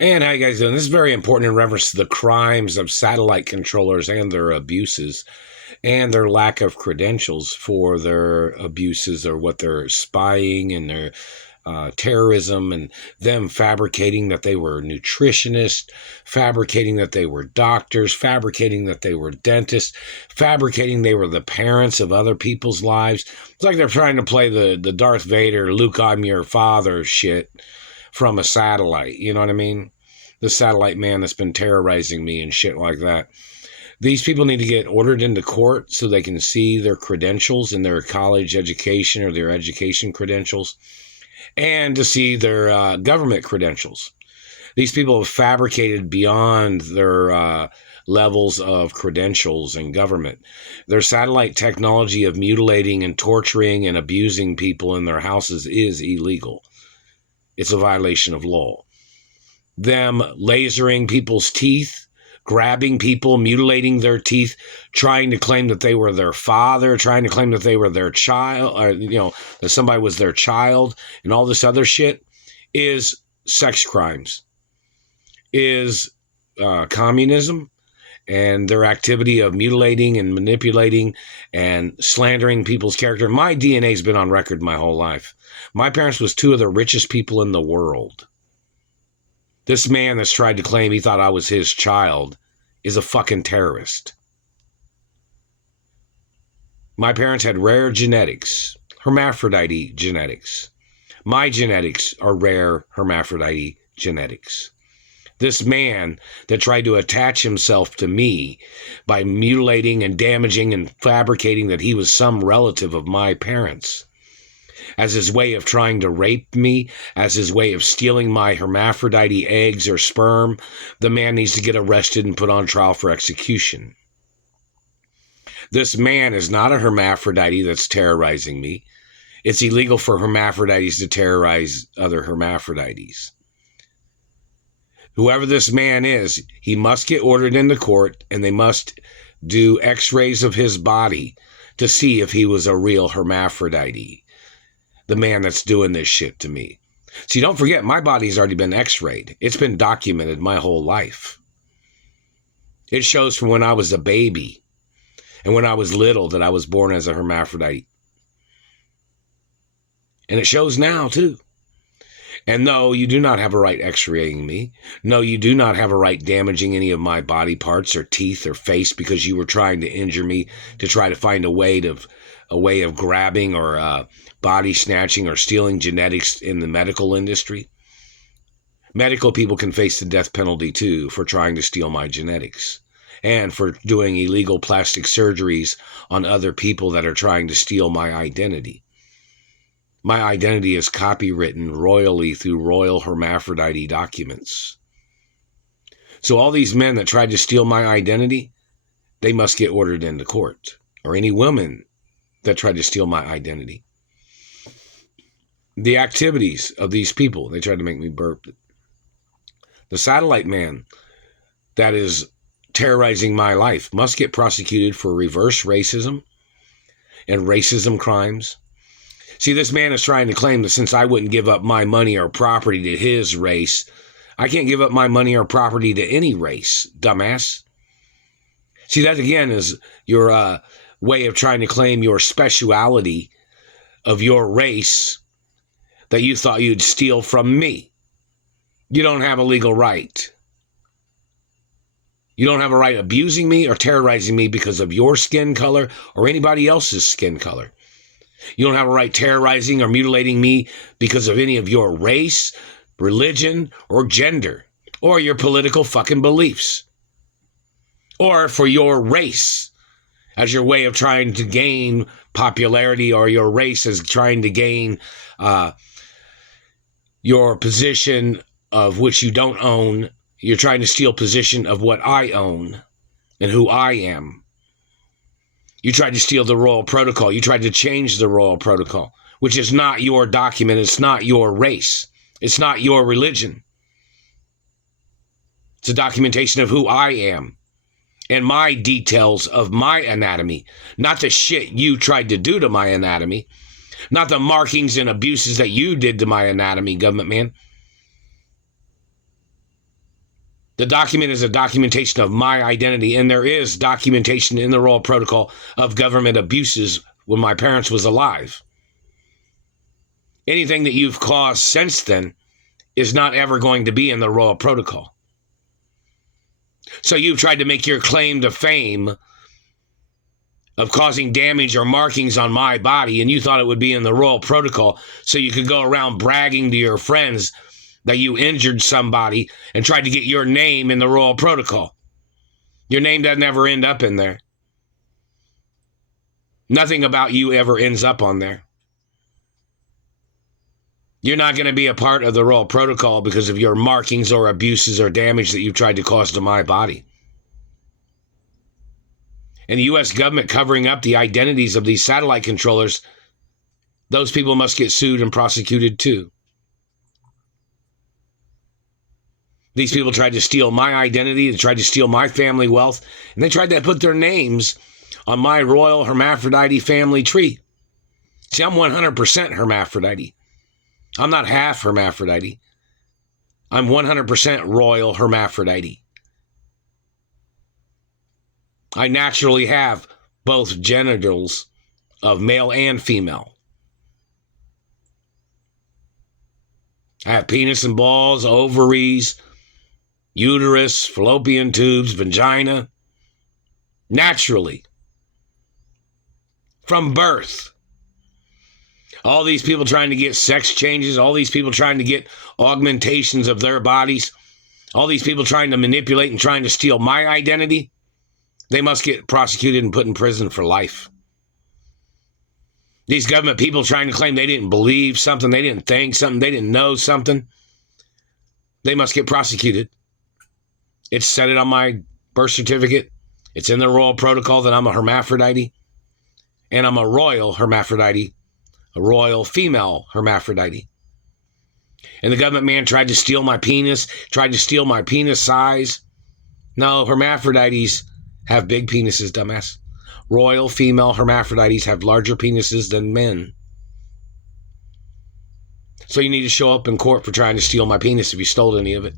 And how you guys doing? This is very important in reference to the crimes of satellite controllers and their abuses and their lack of credentials for their abuses or what they're spying and their terrorism, and them fabricating that they were nutritionists, fabricating that they were doctors, fabricating that they were dentists, fabricating they were the parents of other people's lives. It's like they're trying to play the Darth Vader, Luke, I'm your father shit from a satellite. You know what I mean? The satellite man that's been terrorizing me and shit like that. These people need to get ordered into court so they can see their credentials and their college education or their education credentials, and to see their government credentials. These people have fabricated beyond their levels of credentials and government. Their satellite technology of mutilating and torturing and abusing people in their houses is illegal. It's a violation of law. Them lasering people's teeth, grabbing people, mutilating their teeth, trying to claim that they were their father, trying to claim that they were their child, or, that somebody was their child, and all this other shit is sex crimes, is communism, and their activity of mutilating and manipulating and slandering people's character. My DNA's been on record my whole life. My parents was two of the richest people in the world. This man that's tried to claim he thought I was his child is a fucking terrorist. My parents had rare genetics, hermaphrodite genetics. My genetics are rare hermaphrodite genetics. This man that tried to attach himself to me by mutilating and damaging and fabricating that he was some relative of my parents, as his way of trying to rape me, as his way of stealing my hermaphrodite eggs or sperm, the man needs to get arrested and put on trial for execution. This man is not a hermaphrodite that's terrorizing me. It's illegal for hermaphrodites to terrorize other hermaphrodites. Whoever this man is, he must get ordered into court, and they must do x-rays of his body to see if he was a real hermaphrodite. The man that's doing this shit to me. See, don't forget, my body's already been x-rayed. It's been documented my whole life. It shows from when I was a baby and when I was little that I was born as a hermaphrodite. And it shows now, too. And no, you do not have a right x-raying me. No, you do not have a right damaging any of my body parts or teeth or face because you were trying to injure me to try to find a way of grabbing or body snatching or stealing genetics in the medical industry. Medical people can face the death penalty too for trying to steal my genetics and for doing illegal plastic surgeries on other people that are trying to steal my identity. My identity is copywritten royally through royal hermaphrodite documents. So all these men that tried to steal my identity, they must get ordered into court. Or any woman that tried to steal my identity. The activities of these people, they tried to make me burp. The satellite man that is terrorizing my life must get prosecuted for reverse racism and racism crimes. See, this man is trying to claim that since I wouldn't give up my money or property to his race, I can't give up my money or property to any race, dumbass. See, that again is your way of trying to claim your speciality of your race that you thought you'd steal from me. You don't have a legal right. You don't have a right abusing me or terrorizing me because of your skin color or anybody else's skin color. You don't have a right terrorizing or mutilating me because of any of your race, religion, or gender, or your political fucking beliefs, or for your race as your way of trying to gain popularity, or your race as trying to gain your position of which you don't own. You're trying to steal position of what I own and who I am. You tried to steal the royal protocol. You tried to change the royal protocol, which is not your document. It's not your race. It's not your religion. It's a documentation of who I am and my details of my anatomy, not the shit you tried to do to my anatomy, not the markings and abuses that you did to my anatomy, government man. The document is a documentation of my identity, and there is documentation in the Royal Protocol of government abuses when my parents was alive. Anything that you've caused since then is not ever going to be in the Royal Protocol. So you've tried to make your claim to fame of causing damage or markings on my body, and you thought it would be in the Royal Protocol so you could go around bragging to your friends that you injured somebody and tried to get your name in the Royal Protocol. Your name doesn't ever end up in there. Nothing about you ever ends up on there. You're not going to be a part of the Royal Protocol because of your markings or abuses or damage that you've tried to cause to my body. And the U.S. government covering up the identities of these satellite controllers, those people must get sued and prosecuted too. These people tried to steal my identity, they tried to steal my family wealth, and they tried to put their names on my royal hermaphrodite family tree. See, I'm 100% hermaphrodite. I'm not half hermaphrodite. I'm 100% royal hermaphrodite. I naturally have both genitals of male and female. I have penis and balls, ovaries, uterus, fallopian tubes, vagina. Naturally. From birth. All these people trying to get sex changes, all these people trying to get augmentations of their bodies, all these people trying to manipulate and trying to steal my identity, they must get prosecuted and put in prison for life. These government people trying to claim they didn't believe something, they didn't think something, they didn't know something, they must get prosecuted. It's set it on my birth certificate. It's in the Royal Protocol that I'm a hermaphrodite, and I'm a royal hermaphrodite, a royal female hermaphrodite. And the government man tried to steal my penis, tried to steal my penis size. No, hermaphrodites have big penises, dumbass. Royal female hermaphrodites have larger penises than men. So you need to show up in court for trying to steal my penis if you stole any of it.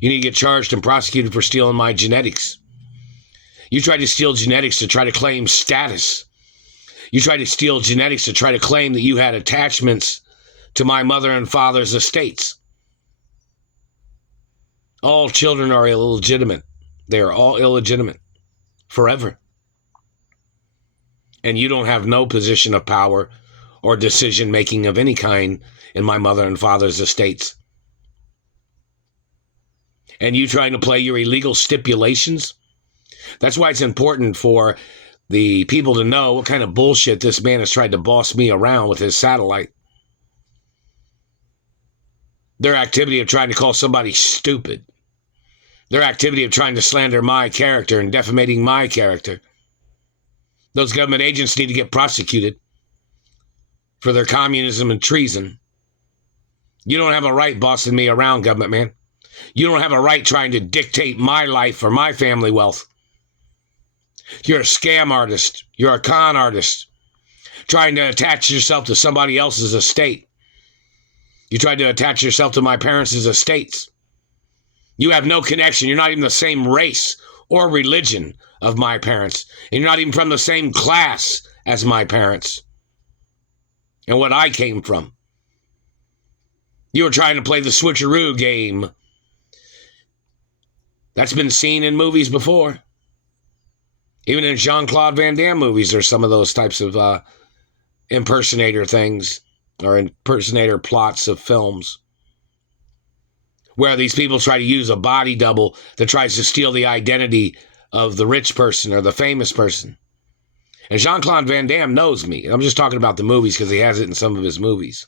You need to get charged and prosecuted for stealing my genetics. You tried to steal genetics to try to claim status. You tried to steal genetics to try to claim that you had attachments to my mother and father's estates. All children are illegitimate. They are all illegitimate. Forever. And you don't have no position of power or decision making of any kind in my mother and father's estates. And you trying to play your illegal stipulations? That's why it's important for the people to know what kind of bullshit this man has tried to boss me around with his satellite. Their activity of trying to call somebody stupid. Their activity of trying to slander my character and defamating my character. Those government agents need to get prosecuted for their communism and treason. You don't have a right bossing me around, government man. You don't have a right trying to dictate my life or my family wealth. You're a scam artist. You're a con artist. Trying to attach yourself to somebody else's estate. You tried to attach yourself to my parents' estates. You have no connection. You're not even the same race or religion of my parents. And you're not even from the same class as my parents. And what I came from. You were trying to play the switcheroo game. That's been seen in movies before. Even in Jean-Claude Van Damme movies, there's some of those types of impersonator things or impersonator plots of films where these people try to use a body double that tries to steal the identity of the rich person or the famous person. And Jean-Claude Van Damme knows me. I'm just talking about the movies because he has it in some of his movies.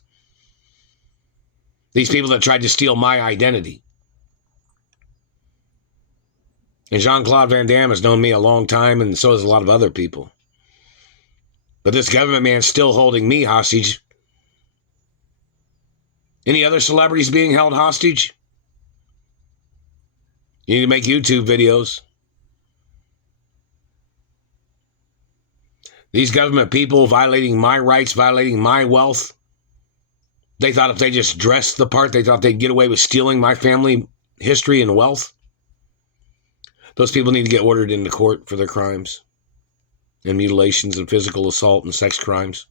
These people that tried to steal my identity. And Jean-Claude Van Damme has known me a long time, and so has a lot of other people. But this government man's still holding me hostage. Any other celebrities being held hostage? You need to make YouTube videos. These government people violating my rights, violating my wealth. They thought if they just dressed the part, they thought they'd get away with stealing my family history and wealth. Those people need to get ordered into court for their crimes and mutilations and physical assault and sex crimes.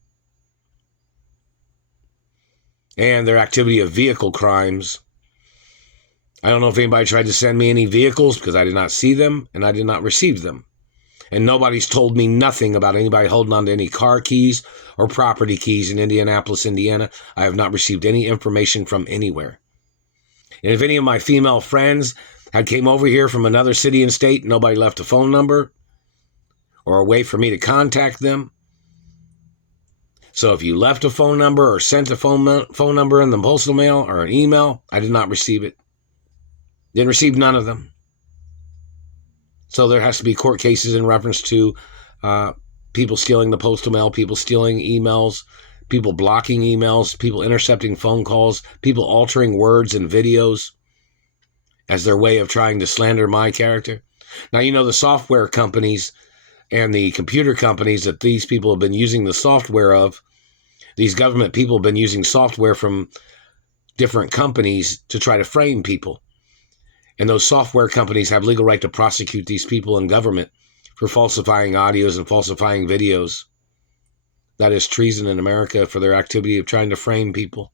And their activity of vehicle crimes. I don't know if anybody tried to send me any vehicles because I did not see them and I did not receive them. And nobody's told me nothing about anybody holding on to any car keys or property keys in Indianapolis, Indiana. I have not received any information from anywhere. And if any of my female friends had came over here from another city and state, nobody left a phone number or a way for me to contact them. So if you left a phone number or sent a phone number in the postal mail or an email, I did not receive it. Didn't receive none of them. So there has to be court cases in reference to people stealing the postal mail, people stealing emails, people blocking emails, people intercepting phone calls, people altering words and videos as their way of trying to slander my character. Now, you know, the software companies and the computer companies that these people have been using the software of, these government people have been using software from different companies to try to frame people. And those software companies have legal right to prosecute these people in government for falsifying audios and falsifying videos. That is treason in America for their activity of trying to frame people.